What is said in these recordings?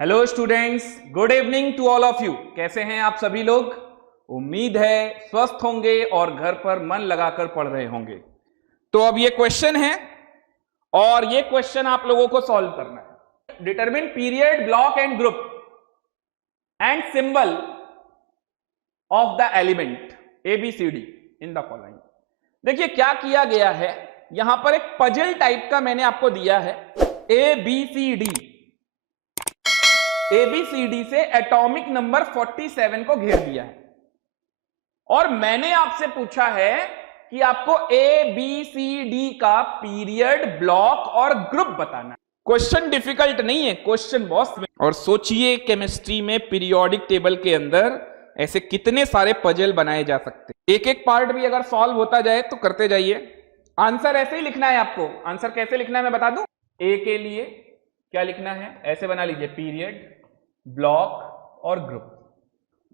Hello students, good evening to all of you. कैसे हैं आप सभी लोग? उम्मीद है स्वस्थ होंगे और घर पर मन लगाकर पढ़ रहे होंगे। तो अब ये क्वेश्चन है और ये क्वेश्चन आप लोगों को सॉल्व करना है। Determine period, block and group and symbol of the element ABCD in the following. देखिए क्या किया गया है, यहां पर एक पजल टाइप का मैंने आपको दिया है। ABCD से एटॉमिक नंबर 47 को घेर दिया है और मैंने आपसे पूछा है कि आपको ABCD का पीरियड, ब्लॉक और ग्रुप बताना है। क्वेश्चन डिफिकल्ट नहीं है, क्वेश्चन बहुत। और सोचिए केमिस्ट्री में पीरियोडिक टेबल के अंदर ऐसे कितने सारे पजल बनाए जा सकते हैं। एक एक पार्ट भी अगर सॉल्व होता जाए तो करते जाइए। आंसर ऐसे ही लिखना है आपको। आंसर कैसे लिखना है मैं बता दूं। ए के लिए क्या लिखना है, ऐसे बना लीजिए, पीरियड, ब्लॉक और ग्रुप।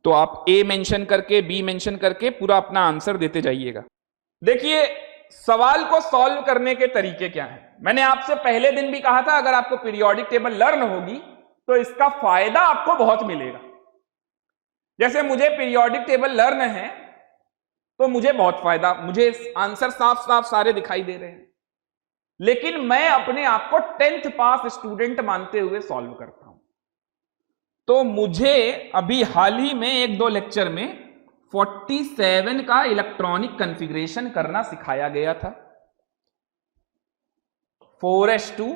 तो आप ए मेंशन करके, बी मेंशन करके पूरा अपना आंसर देते जाइएगा। देखिए सवाल को सॉल्व करने के तरीके क्या हैं। मैंने आपसे पहले दिन भी कहा था, अगर आपको पीरियोडिक टेबल लर्न होगी तो इसका फायदा आपको बहुत मिलेगा। जैसे मुझे पीरियोडिक टेबल लर्न है तो मुझे बहुत फायदा, मुझे आंसर साफ साफ सारे दिखाई दे रहे हैं, लेकिन मैं अपने आप को 10th पास स्टूडेंट मानते हुए सॉल्व करता हूं। तो मुझे अभी हाल ही में 1-2 लेक्चर में 47 का इलेक्ट्रॉनिक कॉन्फ़िगरेशन करना सिखाया गया था। 4s2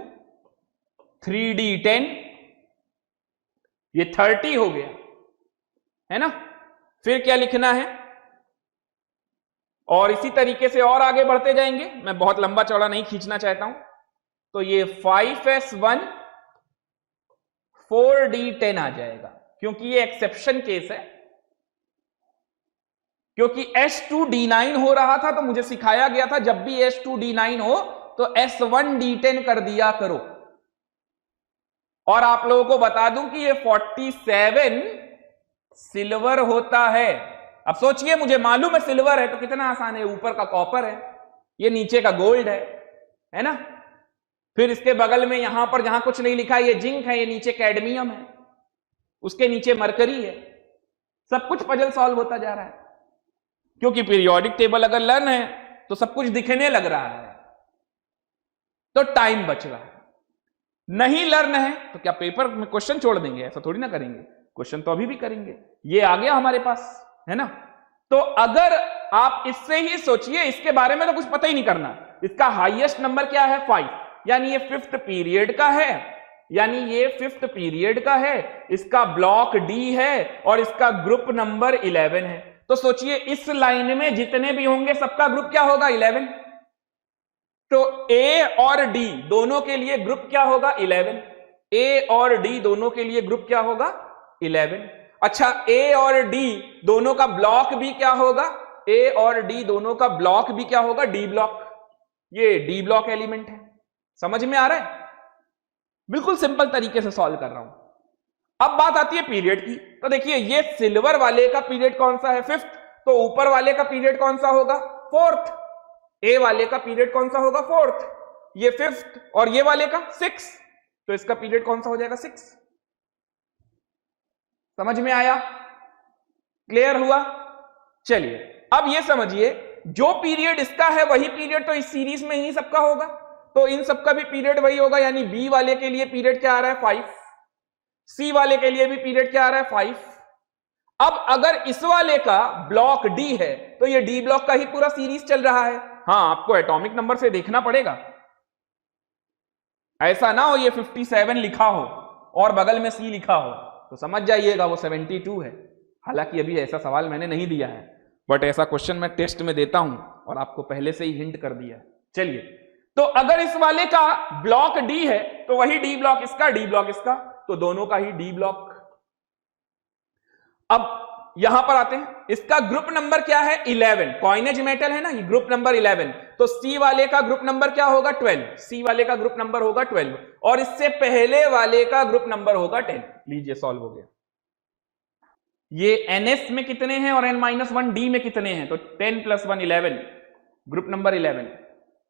3d10, ये 30 हो गया है ना। फिर क्या लिखना है, और इसी तरीके से और आगे बढ़ते जाएंगे। मैं बहुत लंबा चौड़ा नहीं खींचना चाहता हूं। तो ये 5s1 4d10 आ जाएगा, क्योंकि ये एक्सेप्शन केस है। क्योंकि S2d9 हो रहा था तो मुझे सिखाया गया था जब भी S2d9 हो तो S1d10 कर दिया करो। और आप लोगों को बता दूं कि ये 47 सिल्वर होता है। अब सोचिए, मुझे मालूम है सिल्वर है तो कितना आसान है, ऊपर का कॉपर है, ये नीचे का गोल्ड है ना। फिर इसके बगल में यहां पर जहां कुछ नहीं लिखा है ये जिंक है, ये नीचे कैडमियम है, उसके नीचे मरकरी है। सब कुछ पजल सॉल्व होता जा रहा है, क्योंकि पीरियोडिक टेबल अगर लर्न है तो सब कुछ दिखने लग रहा है, तो टाइम बच रहा है। नहीं लर्न है तो क्या पेपर में क्वेश्चन छोड़ देंगे? ऐसा थोड़ी ना करेंगे, क्वेश्चन तो अभी भी करेंगे। ये आ गया हमारे पास, है ना। तो अगर आप इससे ही सोचिए, इसके बारे में तो कुछ पता ही नहीं करना। इसका हाईएस्ट नंबर क्या है? 5, यानी ये 5th पीरियड का है, यानी ये 5th पीरियड का है। इसका ब्लॉक डी है और इसका ग्रुप नंबर 11 है। तो सोचिए इस लाइन में जितने भी होंगे सबका ग्रुप क्या होगा? 11। तो ए और डी दोनों के लिए ग्रुप क्या होगा? 11। ए और डी दोनों के लिए ग्रुप क्या होगा? 11। अच्छा, ए और डी दोनों का ब्लॉक भी क्या होगा? ए और डी दोनों का ब्लॉक भी क्या होगा? D block. ये डी ब्लॉक एलिमेंट है। समझ में आ रहा है? बिल्कुल सिंपल तरीके से सॉल्व कर रहा हूं। अब बात आती है पीरियड की। तो देखिए ये सिल्वर वाले का पीरियड कौन सा है? 5th। तो ऊपर वाले का पीरियड कौन सा होगा? 4th। ए वाले का पीरियड कौन सा होगा? 4th। ये 5th और ये वाले का 6th, तो इसका पीरियड कौन सा हो जाएगा? 6th। समझ में आया? क्लियर हुआ? चलिए अब ये समझिए, जो पीरियड इसका है वही पीरियड तो इस सीरीज में ही सबका होगा, तो इन सबका भी पीरियड वही होगा। यानी बी वाले के लिए पीरियड क्या आ रहा है? 5। सी वाले के लिए भी पीरियड क्या आ रहा है? 5। अब अगर इस वाले का ब्लॉक डी है तो ये डी ब्लॉक का ही पूरा सीरीज चल रहा है। हाँ, आपको एटॉमिक नंबर से देखना पड़ेगा, ऐसा ना हो ये 57 लिखा हो और बगल में सी लिखा हो, तो समझ जाइएगा वो 72 है। हालांकि अभी ऐसा सवाल मैंने नहीं दिया है, बट ऐसा क्वेश्चन मैं टेस्ट में देता हूं और आपको पहले से ही हिंट कर दिया है। चलिए, तो अगर इस वाले का ब्लॉक डी है तो वही डी ब्लॉक इसका, डी ब्लॉक इसका, तो दोनों का ही डी ब्लॉक। अब यहां पर आते हैं, इसका ग्रुप नंबर क्या है? 11। कॉइनेज मेटल है ना, ये ग्रुप नंबर 11। तो सी वाले का ग्रुप नंबर क्या होगा? 12। सी वाले का ग्रुप नंबर होगा 12 और इससे पहले वाले का ग्रुप नंबर होगा 10। लीजिए सॉल्व हो गया। ये NS में कितने हैं और N-1 D में कितने हैं? तो 10 + 1 11, ग्रुप नंबर 11।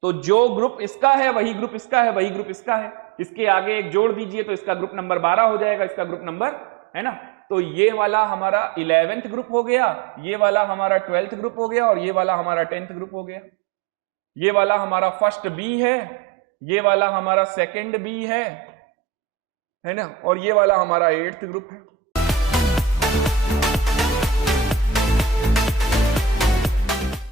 तो जो ग्रुप इसका है वही ग्रुप इसका है, वही ग्रुप इसका है, इसके आगे एक जोड़ दीजिए तो इसका ग्रुप नंबर 12 हो जाएगा, इसका ग्रुप नंबर, है ना। तो ये वाला हमारा 11th ग्रुप हो गया, ये वाला हमारा 12th ग्रुप हो गया, और ये वाला हमारा 10th ग्रुप हो गया। ये वाला हमारा फर्स्ट बी है, ये वाला हमारा सेकंड बी है ना, और ये वाला हमारा 8th ग्रुप है।